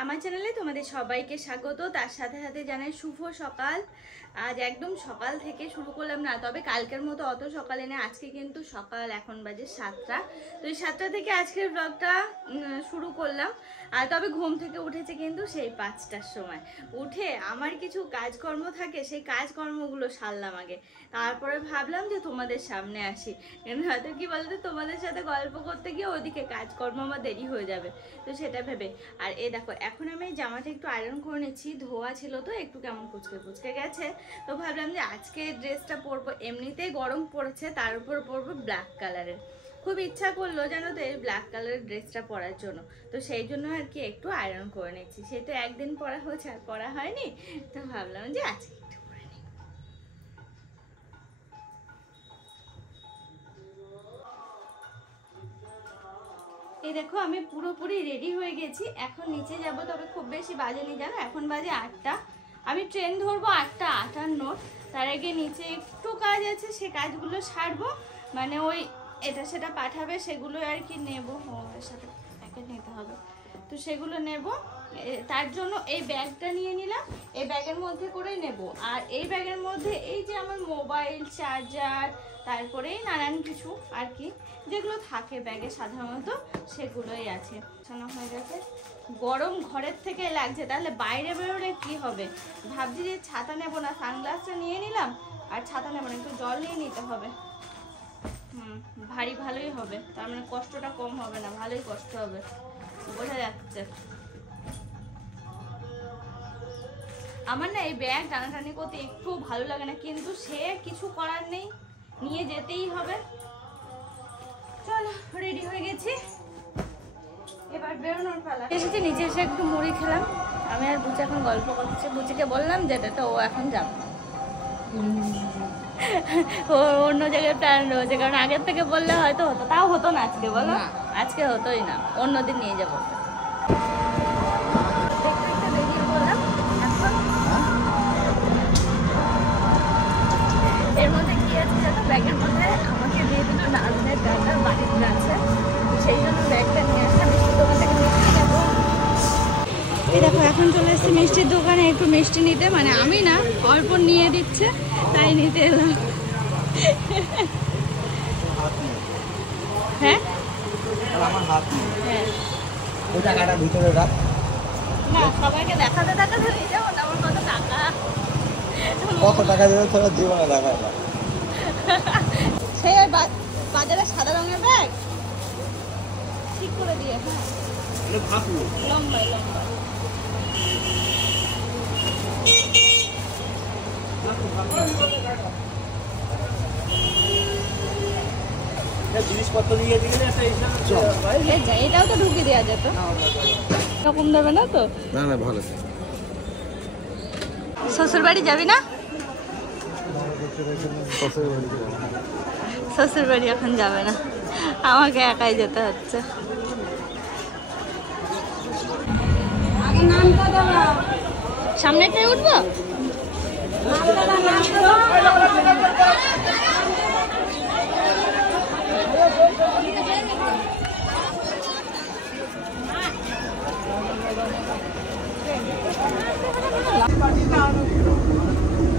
আমার চ্যানেলে তোমাদের সবাইকে স্বাগত। তার সাথে সাথে জানাই শুভ সকাল। আজ একদম সকাল থেকে শুরু করলাম না, তবে কালকের মতো অত সকালে না, আজকে কিন্তু সকাল এখন বাজে 7টা। তো এই 7টা থেকে আজকের ব্লগটা শুরু করলাম। আর তবে ঘুম থেকে উঠেছে কিন্তু সেই 5টার সময়। উঠে আমার কিছু কাজকর্ম থাকে, সেই কাজকর্মগুলো সারলাম আগে, তারপরে ভাবলাম যে তোমাদের সামনে আসি। কিন্তু হয়তো কি বলতো, তোমাদের সাথে গল্প করতে গিয়ে ওইদিকে কাজকর্ম আমার দেরি হয়ে যাবে, তো সেটা ভেবে। আর এই দেখো, এখন আমি জামাটা একটু আয়রন করে নিচ্ছি, ধোয়া ছিল তো একটু কেমন কুচকে কুচকে গেছে। তো ভাবলাম যে আজকে ড্রেসটা পরবো, এমনিতেই গরম পড়েছে, তার উপর পরবো ব্ল্যাক কালারের। খুব ইচ্ছা করলো জানো তো এই ব্ল্যাক কালারের ড্রেসটা পরার জন্য, তো সেই জন্য আর কি একটু আয়রন করে নিচ্ছি। সে তো একদিন পরা হয়েছে, আর পরা হয়নি, তো ভাবলাম যে আজকে একটু পরে নিই। এই দেখো, আমি পুরোপুরি রেডি হয়ে গেছি, এখন নিচে যাব। তবে খুব বেশি বাজেনি জানো, এখন বাজে 8টা। আমি ট্রেন ধরবো 8:58। তার আগে নিচে একটু কাজ আছে, সে কাজগুলো সারবো। মানে ওই এটা সেটা পাঠাবে, সেগুলো আর কি নেবো। ওর সাথে প্যাকেট নিতে হবে, তো সেগুলো নেব। তার জন্য এই ব্যাগটা নিয়ে নিলাম, এই ব্যাগের মধ্যে করেই নেব। আর এই ব্যাগের মধ্যে এই যে আমার মোবাইল, চার্জার, তারপরে নানান কিছু আর কি যেগুলো থাকে ব্যাগে সাধারণত, সেগুলোই আছে। ছানা হয়ে গেছে, গরম ঘরের থেকে লাগছে, তাহলে বাইরে বেরোলে কি হবে। ভাবছি যে ছাতা নেব না, সানগ্লাসটা নিয়ে নিলাম। আর ছাতা নেব না, একটু জল নিয়ে নিতে হবে। ভারী ভালোই হবে, তার মানে কষ্টটা কম হবে না, ভালোই কষ্ট হবে, বোঝা যাচ্ছে। আমার না এই ব্যাগ টানাটানি করতে একটু ভালো লাগে না, কিন্তু সে কিছু করার নেই, নিয়ে যেতেই হবে। চলো, রেডি হয়ে গেছি, এবার বেরোনোর পালা। এসেছি নিচে, এসে একটু মুড়ি খেলাম। আমি আর বুচি এখন গল্প করছি। বুচিকে বললাম যেটা, তো ও এখন যাবে। ও অন্য জায়গায় প্ল্যান রয়েছে, কারণ আগের থেকে বললে হয়তো হতো, তাও হতো না আজকে, বলো আজকে হতোই না, অন্যদিন নিয়ে যাবো। এর মধ্যে কি আছে জানো, ব্যাগের মধ্যে আমাকে দিয়ে দিল নাজনের ডাটা, বাড়িতে আছে, সেই জন্য ব্যাগটা নিয়ে আসলাম। মিষ্টির দোকান থেকে মিষ্টি নেবো। এই দেখো, এখন চলে এসেছি মিষ্টির দোকানে একটু মিষ্টি নিতে, মানে আমি না, অল্প নিয়ে দিচ্ছে, তাই নিতে এলাম। হ্যাঁ, ওই টাকাটা ভিতরে রাখ না, সবাইকে দেখাতে দেখাতে নিয়ে যাবো না, আমার কত টাকা। কত টাকা দেবে তোরা জীবনে দেখা না। সেই বাজারে সাদা রঙের ব্যাগ ঠিক করে দিয়ে, হ্যাঁ লম্বা লম্বা। জিনিসপত্র দিয়ে দিলে এটাও তো ঢুকিয়ে দেওয়া যেত, এরকম দেবে না তো। না না, ভালো। শ্বশুর বাড়ি যাবি না? শ্বশুর বাড়ি এখন যাবে না, আমাকে একাই যেতে হচ্ছে। সামনেটাই উঠবো।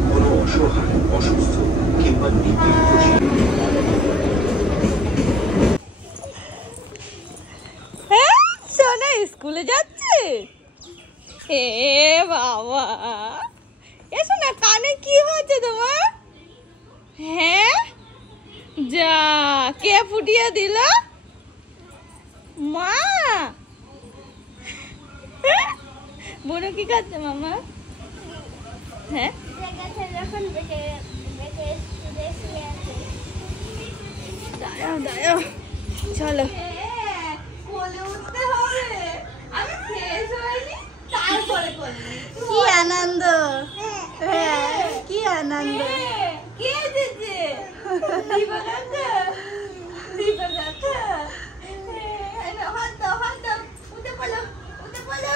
কোনো অসহায়, অসুস্থ কিংবা সোনা স্কুলে যাচ্ছে। হে বাবা, এসো না, কানে কি হচ্ছে তোমার? হ্যাঁ, যা, কে ফুটিয়ে দিল? মা। বোনো কি খাচ্ছে মামা? হ্যাঁ, দাঁড়াও দাঁড়াও, চলো। কি আনন্দ, কি আনন্দ। কে এসেছে? দীপা যাচ্ছে, দীপা যাচ্ছে। হাত দাও, হাত দাও, উঠে পড়ো, উঠে পড়ো,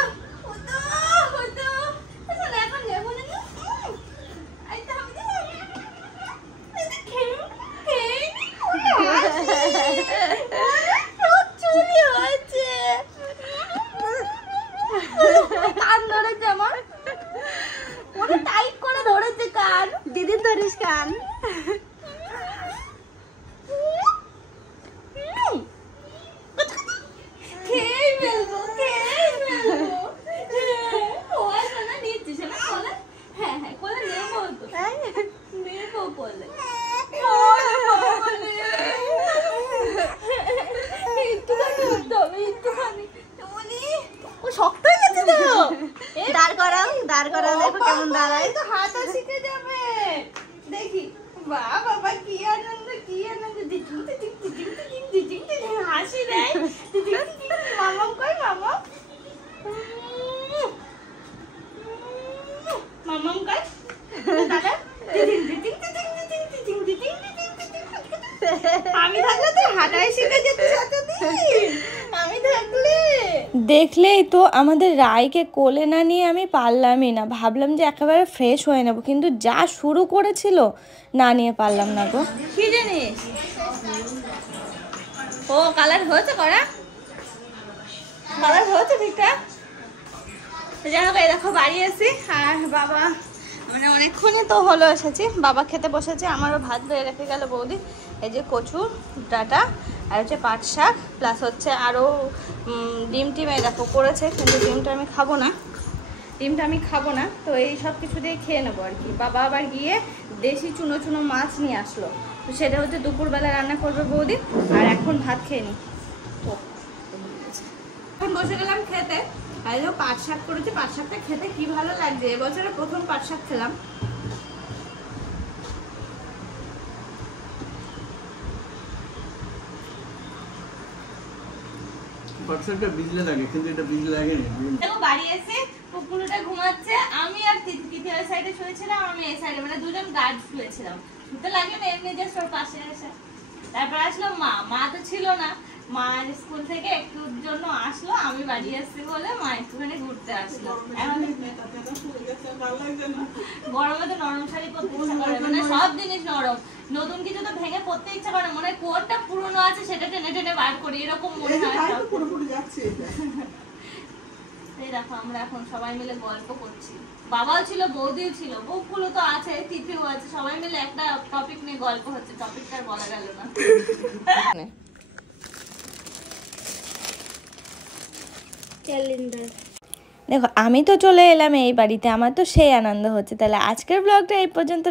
উঠো, উঠো। এখন যাবো না, চুরি হচ্ছে। ধরিস কান। খেয়ে ফেলবো, খেয়ে ফেলবো। ও আসো না, নিচ্ছিস না কোলে? হ্যাঁ হ্যাঁ, কোলে নেবো তো, নেবো কোলে। একটুখানি উঠতে হবে, একটুখানি। ও শক্ত হয়ে গেছে তো। দাঁড় করাও, দেখো কেমন দাঁড়ায়। তো হাতও শিখে যাবে। দেখি, বাহ বাবা, কি আনন্দ, কি আনন্দ। হাসি দেয়। মামাম কই, মামাম? মামাম কই? দাদা, আমি থাকলে তো হাঁটাই শিখে যেত এতদিন। আমি থাকলে। দেখলেই তো আমাদের রায়কে কোলে না নিয়ে আমি পারলামই না। ভাবলাম যে একেবারে ফ্রেশ হয়ে নেবো, কিন্তু যা শুরু করেছিল না নিয়ে পারলাম না গো। কি জানিস? ও কালার হয়েছে করা? কালার হয়েছে ঠিকঠাক? যাই হোক, এই দেখো বাড়ি এসি। আর বাবা মানে অনেকক্ষণে তো হলো এসেছি। বাবা খেতে বসেছে, আমারও ভাত ধরে রেখে গেল বৌদি। এই যে কচু ডাটা আর হচ্ছে পাট শাক, প্লাস হচ্ছে আরও ডিম টিম এই দেখো করেছে, কিন্তু ডিমটা আমি খাবো না। তো এই সব কিছু দিয়ে খেয়ে নেবো আর কি। বাবা আবার গিয়ে দেশি চুনো চুনো মাছ নিয়ে আসলো, তো সেটা হচ্ছে দুপুরবেলা রান্না করবে বৌদি। আর এখন ভাত খেয়ে নিই। এখন বসে গেলাম খেতে। আর পাট শাক করেছি, পাট শাকটা খেতে কি ভালো লাগছে। এবছরে প্রথম পাট শাক খেলাম। পাটশাকটা ভিজলে লাগে, কিন্তু এটা ভিজলে লাগে না। দেখো বাড়ি এসে পুকুরটা ঘুমাচ্ছে, আমি আর তিথি ওই সাইডে শুয়েছিলাম, আমি এই সাইডে, মানে দুজন গার্ড শুয়েছিলাম। শুতে লাগে না এমনি, জাস্ট ওর পাশে এসে। তারপর আসলো মা তো ছিল না। মা স্কুল থেকে একটুর জন্য আসলো, আমি বাড়ি আসছি বলে মা একটুখানি ঘুরতে আসলো। গরমে তো নরম শাড়ি পরতে ইচ্ছা করে, মানে সব জিনিস নরম। নতুন কিছু তো ভেঙে পরতে ইচ্ছা করে, মনে হয় কোনটা পুরনো আছে সেটা টেনে টেনে বার করি, এরকম মনে হয়। এই দেখো আমরা এখন সবাই মিলে গল্প করছি। বাবাও ছিল, বৌদিও ছিল, বউগুলো তো আছে, তিথিও আছে, সবাই মিলে একটা টপিক নিয়ে গল্প হচ্ছে। টপিকটা বলা গেল না। দেখো আমি তো চলে এলাম এই বাড়িতে, আমার তো সেই আনন্দ হচ্ছে। তাহলে আজকের ব্লগটা এই পর্যন্ত।